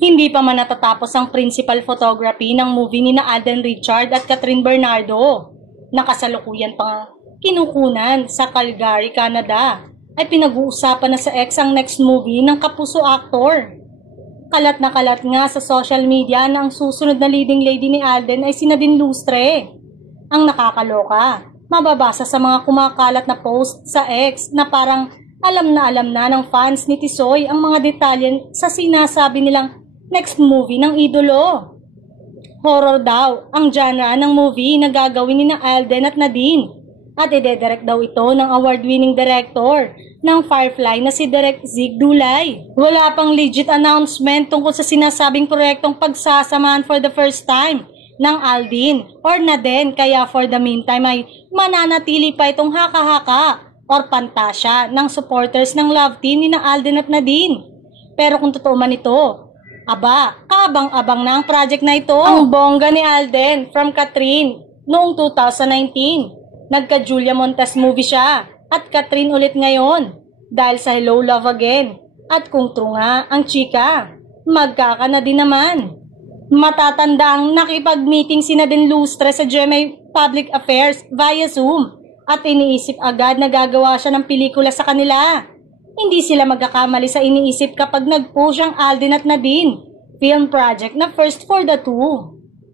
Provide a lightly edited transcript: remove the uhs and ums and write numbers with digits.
Hindi pa man natatapos ang principal photography ng movie ni na Alden Richard at Catherine Bernardo. Nakasalukuyan pang kinukunan sa Calgary, Canada. Ay pinag-uusapan na sa X ang next movie ng kapuso actor. Kalat na kalat nga sa social media na ang susunod na leading lady ni Alden ay si Nadine Lustre. Ang nakakaloka, mababasa sa mga kumakalat na post sa X na parang alam na ng fans ni Tisoy ang mga detalye sa sinasabi nilang next movie ng idolo. Horror daw ang genre ng movie na gagawin ni na Alden at Nadine. At ide-direct daw ito ng award-winning director ng Firefly na si Direk Zig Dulay. Wala pang legit announcement tungkol sa sinasabing proyektong pagsasamahan for the first time ng Aldin or Nadine, kaya for the meantime ay mananatili pa itong haka-haka or pantasya ng supporters ng love team ni na Alden at Nadine. Pero kung totoo man ito, aba, kaabang-abang na ang project na ito. Ang bongga ni Alden from Catherine noong 2019. Nagka-Julia Montes movie siya at Catherine ulit ngayon dahil sa Hello Love Again. At kung true nga ang chika, magkaka na din naman. Matatandang nakipag-meeting si Nadine Lustre sa GMA Public Affairs via Zoom at iniisip agad na gagawa siya ng pelikula sa kanila. Hindi sila magkakamali sa iniisip kapag nag-push ang Alden at Nadine film project na first for the two.